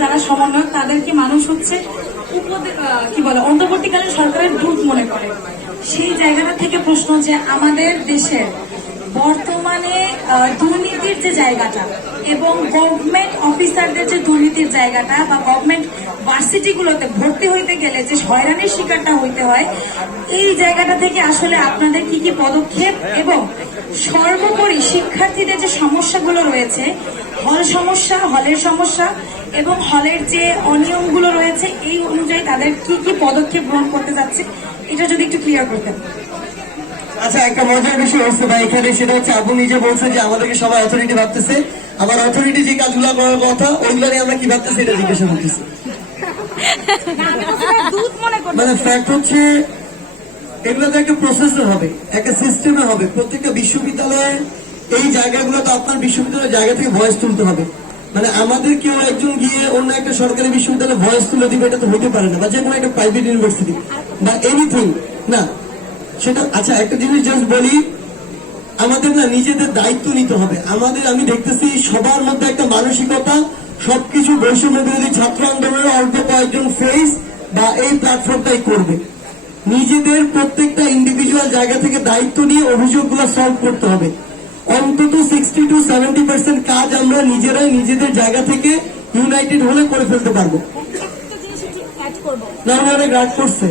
যারা সমন্বয়ক তাদেরকে মানুষ হচ্ছে কি বলে অন্তর্বর্তীকালীন সরকারের দূত মনে করে। সেই জায়গাটা থেকে প্রশ্ন যে আমাদের দেশের বর্তমানে দুর্নীতির যে জায়গাটা এবং গভর্নমেন্ট অফিসারদের যে দুর্নীতির জায়গাটা বা গভর্নমেন্ট ভার্সিটিগুলোতে ভর্তি হইতে গেলে যে হয়রানির শিকারটা হইতে হয়, এই জায়গাটা থেকে আসলে আপনাদের কি কি পদক্ষেপ এবং সর্বোপরি শিক্ষার্থীদের যে সমস্যাগুলো রয়েছে, হলের সমস্যা এবং হলের যে অনিয়মগুলো রয়েছে, এই অনুযায়ী তাদের কি কি পদক্ষেপ গ্রহণ করতে যাচ্ছে, এটা যদি একটু ক্লিয়ার করতেন। আচ্ছা, একটা মজার বিষয় হচ্ছে ভাই এখানে, সেটা হচ্ছে আপু নিজে বলছে যে আমাদেরকে সবাই অথরিটি ভাবতেছে। আমার অথরিটি যে কাজগুলো করার কথা ওইগুলো নিয়ে আমরা কি ভাবতেছি এটা জিজ্ঞাসা করতেছি। মানে ফ্যাক্ট হচ্ছে এগুলোতে একটা প্রসেসে হবে, একটা সিস্টেমে হবে। প্রত্যেকটা বিশ্ববিদ্যালয়ের এই জায়গাগুলো তো আপনার বিশ্ববিদ্যালয়ের জায়গা থেকে ভয়েস তুলতে হবে। মানে আমাদের কেউ একজন গিয়ে অন্য একটা সরকারি বিশ্ববিদ্যালয়ে ভয়েস তুলে দিবে, এটা তো হতে পারে না, বা যে কোনো একটা প্রাইভেট ইউনিভার্সিটি বা এনিথিং না সেটা। আচ্ছা, একটা জিনিস জাস্ট বলি, আমাদের না নিজেদের দায়িত্ব নিতে হবে। আমি দেখতেছি সবার মধ্যে একটা মানসিকতা, সবকিছু বৈষম্য বিরোধী ছাত্র আন্দোলনের অল্প কয়েকজন ফেস বা এই প্ল্যাটফর্মটাই করবে। নিজেদের প্রত্যেকটা ইন্ডিভিজুয়াল জায়গা থেকে দায়িত্ব নিয়ে অভিযোগগুলো সলভ করতে হবে। অন্তত 60 to 70% কাজ আমরা নিজেরাই নিজেদের জায়গা থেকে ইউনাইটেড হলে করে ফেলতে পারবো। না, অনেক রাগ করছে।